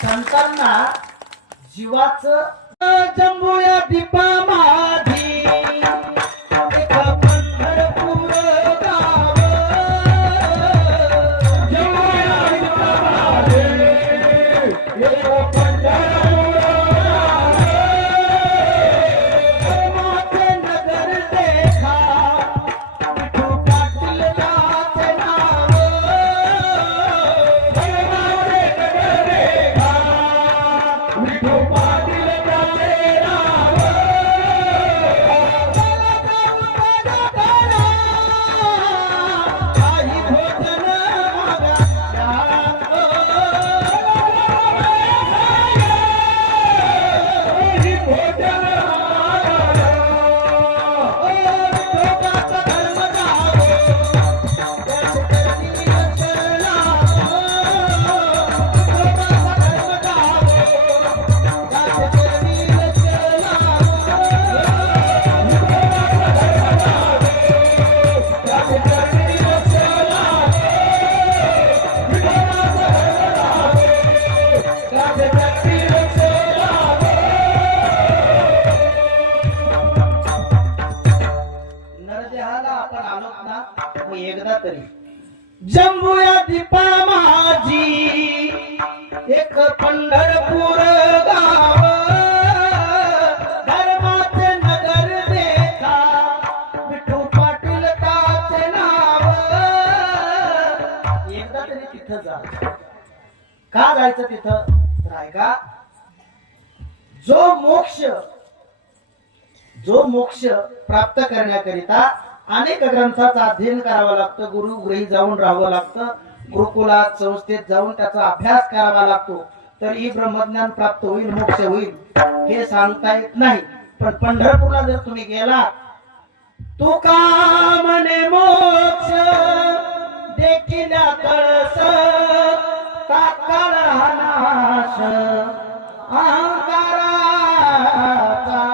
संतांना जीवाचं जंबुया दीपा माझी एक पंढरपूर गाव जंबुया दीपा माझी एक पंढरपूर माझे नगर देखा विठू पाटील त्याचे नाव विठू पाटील त्याचे नाव काही भोजन एकदा तरी जंबुया दीपा माझी एक पंढरपूर गाव धर्माचे नगर देखा विठू पाटील त्याचे नाव एकदा तरी तिथं जा का जायचं तिथं तर का जो मोक्ष प्राप्त करण्याकरिता अनेक ग्रंथाचा अध्ययन करावा लागतं गुरुगृही जाऊन राहावं लागतं गुरुकुलात संस्थेत जाऊन त्याचा अभ्यास करावा लागतो तर ही ब्रह्मज्ञान प्राप्त होईल मोक्ष होईल हे सांगता येत नाही पण पंढरपूरला जर तुम्ही गेला तुका म्हणे मोक्ष देखील कळस काकाळ नाश अहंकाराचा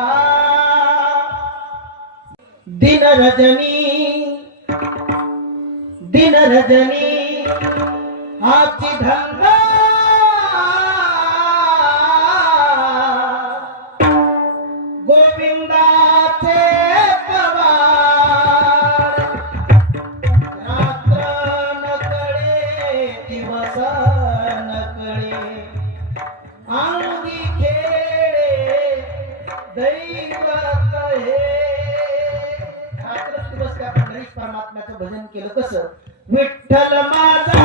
दिन रजनी आजची धंदा गोविंदाचे पवार रात्र नकळे दिवस नकळे अंगी खेळे दैवत हे दिवस त्या पंढरीश परमात्म्याचं भजन केलं कसं विठ्ठल माझा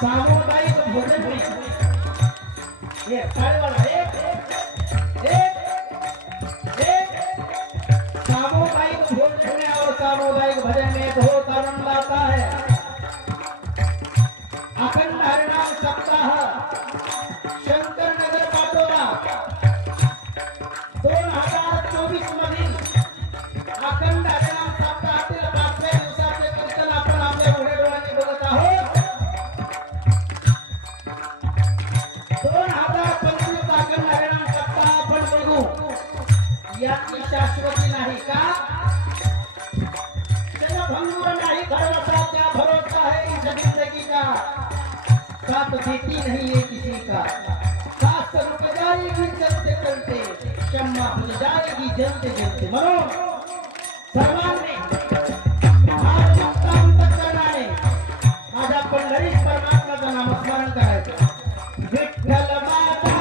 सामुदायिक भजन सामुदायिक भोजन और सामुदायिक भजन में बहुत आनंद आता है अखंड हरिनाम सप्ताह शंकर नगर पाटोदा 2024 मधील अखंड हरिनाम सप्ताहातील 5व्या दिवसाचे भरोसा क्या भरोसा है इस जिंदगी का, साथ देती नहीं है किसी का, साथ रुक जाएगी चलते चलते, शम्मा बुझ जाएगी जलते जलते। म्हणून सर्वांनी आज मुक्तांतकरण आहे, माझ्या पंढरीत परमात्म्याचं नामस्मरण करायचं। विठ्ठल माझा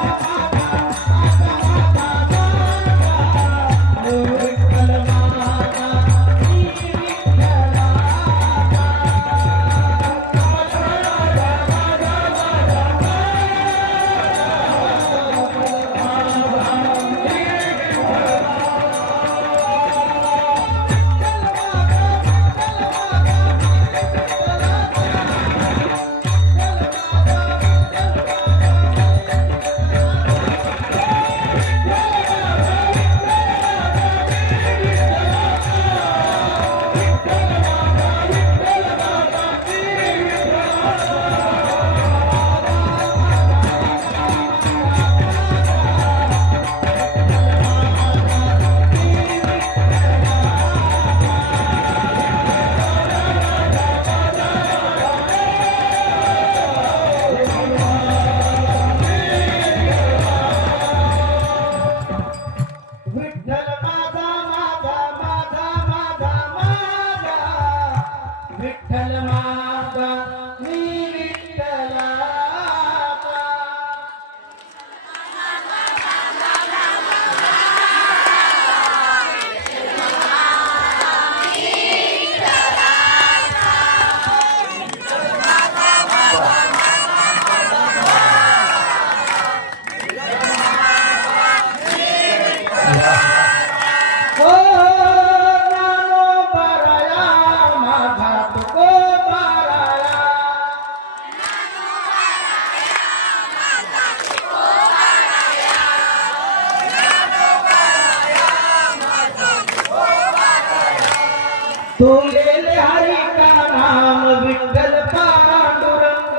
तू ले हरि का नाम विठ्ठल पांडुरंग,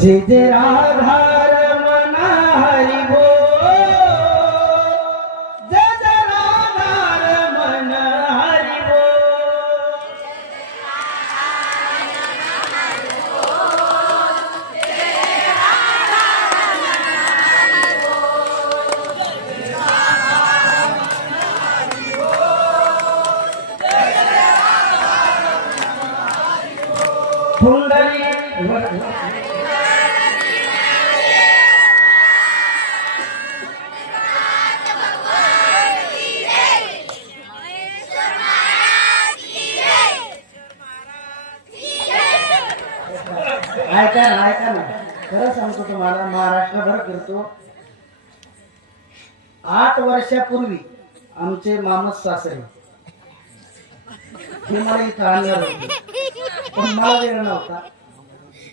जे जे आधार मना हरि बोल, जे जे आधार मन हरि बोल। पुंडरी ऐका ना, खरं सांगतो तुम्हाला, महाराष्ट्रभर फिरतो। 8 वर्षापूर्वी आमचे मामस सासरे हे मला इथं आणणार होते, पण मला वेळ नव्हता।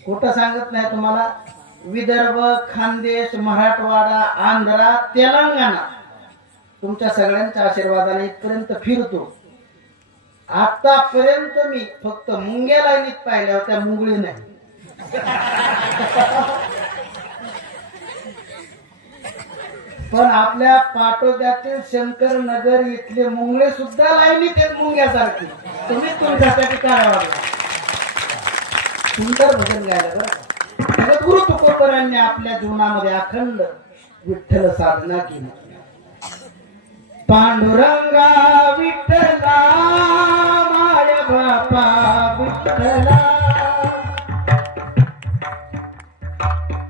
खोटं सांगत नाही तुम्हाला, विदर्भ, खानदेश, मराठवाडा, आंध्रा, तेलंगणा तुमच्या सगळ्यांच्या आशीर्वादाने इथपर्यंत फिरतो। आतापर्यंत मी फक्त मुंग्या लाईनीत पाहिल्या होत्या, मुंगळी नाही। पण आपल्या पाटोद्यातील शंकर नगर इथले मुंगळे सुद्धा लाईनीत आहेत मुंग्यासारखे। तुम्ही तुमच्यासाठी काय वागला, सुंदर भजन गायला बरं। जगद्गुरु तुकोबरांनी आपल्या जीवनामध्ये अखंड विठ्ठल साधना केली। पांडुरंगा विठ्ठला माय बापा विठ्ठला,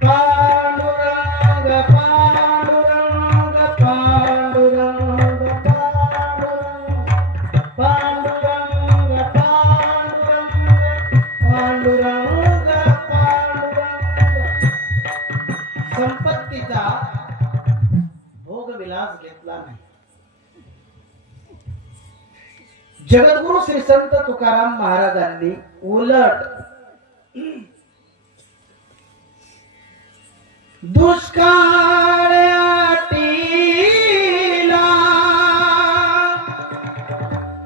पांडुरंग पांडुरंग पांडुरंग पांडुरंग पांडुरंग पांडुरंग पांडुरंग। संपत्तीचा भोगविलास घेतला नाही। जगद्गुरु श्री संत तुकाराम महाराजांनी उलट दुष्काळ आटीला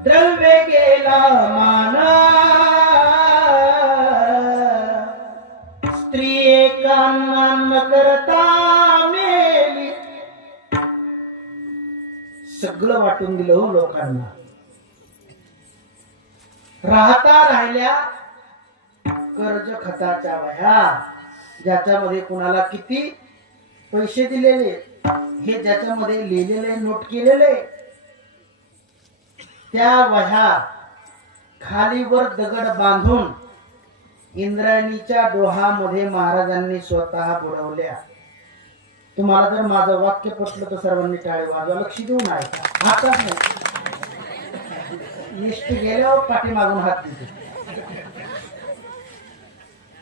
द्रव्य गेला माना, स्त्री एकांना करता मेली. सगळं वाटून दिलं हो लोकांना. राहता राहिल्या कर्ज खताच्या वह्या, ज्याच्यामध्ये कुणाला किती पैसे दिलेले हे ज्याच्यामध्ये लिहिलेले नोट केलेले, त्या वह्या खालीवर दगड बांधून इंद्रायणीच्या डोहामध्ये महाराजांनी स्वतः बुडवल्या. तुम्हाला जर माझं वाक्य पटलं तर सर्वांनी टाळी वाजवा. लक्ष देऊन ऐका. हातात नाही, निष्ठ गेल्यावर पाठीमागून हात दिले.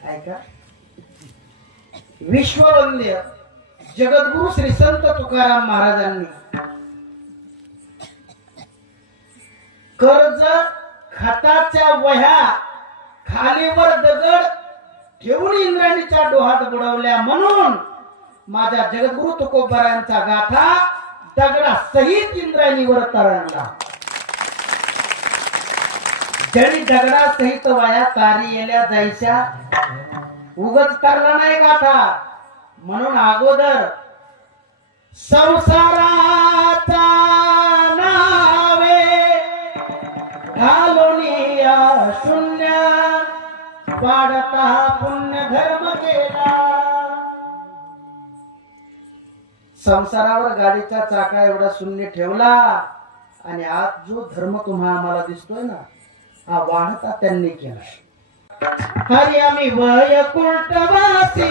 ऐका. विश्ववंद्य जगद्गुरु श्री संत तुकाराम महाराजांनी कर्ज खताच्या वह्या खालीवर दगड ठेवून इंद्रायणीच्या डोहात बुडवल्या. म्हणून माझ्या जगद्गुरु तुकोबारायांचा गाथा दगडा सहित इंद्रायणीवर तरंगला. जरी दगडा सहित वाया तारी येल्या जायच्या, उगच तरला नाही गाथा. म्हणून अगोदर संसाराचा नावे घालोनिया शून्य वाढता पुण्य धर्म केला. संसारावर गाडीचा चाका एवढा शून्य ठेवला आणि आज जो धर्म तुम्हा आम्हाला दिसतोय ना, हा वाढता त्यांनी केला. हरी आम्ही वैकुंठवासी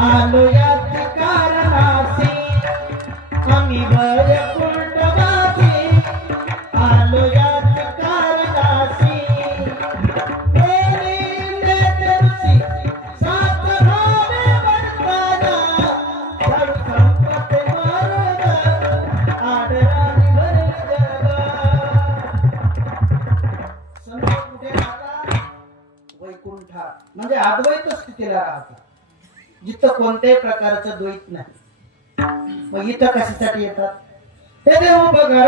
आलो याच कारणासी. आम्ही वैकुंठवासी आलो याच कारणासी. सात भावे वर्ताना धरू संपत मार्ग आडराणी भरली जगा. वैकुंठात म्हणजे अद्वैत स्थितीला राहतात, जिथं कोणत्याही प्रकारचं द्वैत नाही. मग इथं कशासाठी येतात? हे देव बघा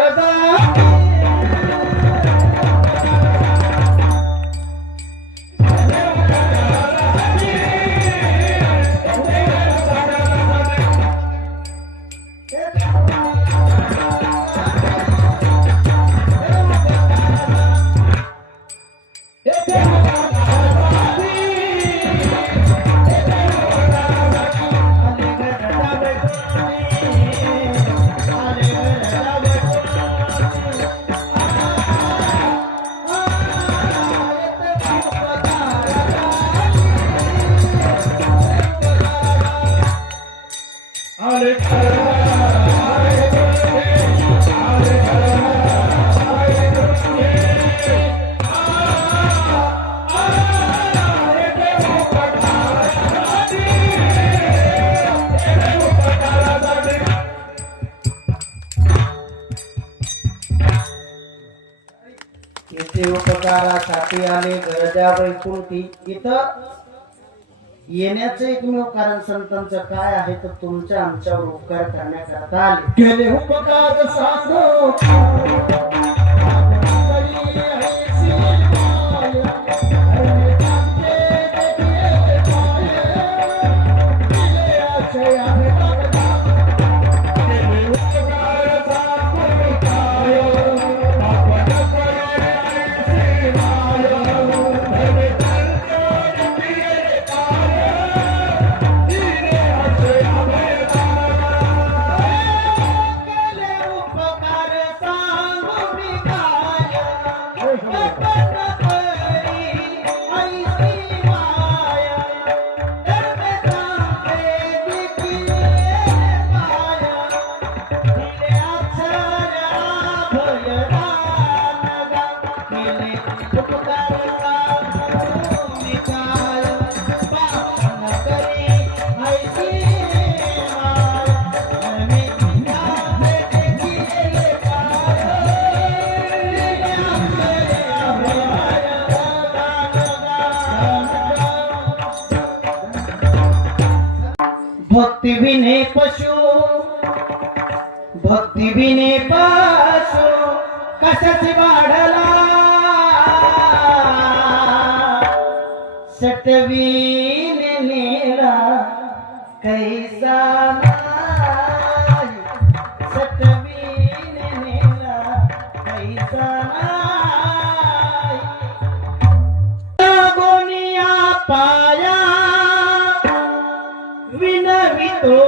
उपकारासाठी आले गरजा वैकुंठी. इथं येण्याचं एकमेव कारण संतांचं काय आहे तर तुमच्या आमच्यावर उपकार करण्याकरता आले. केले उपकार सासो भक्ति विने पशु भक्ति विने पशु कशाची वाढला सटवीने नेला कैसा नाही सटवीने नेला कैसा नाही गोनिया पाया विनवितो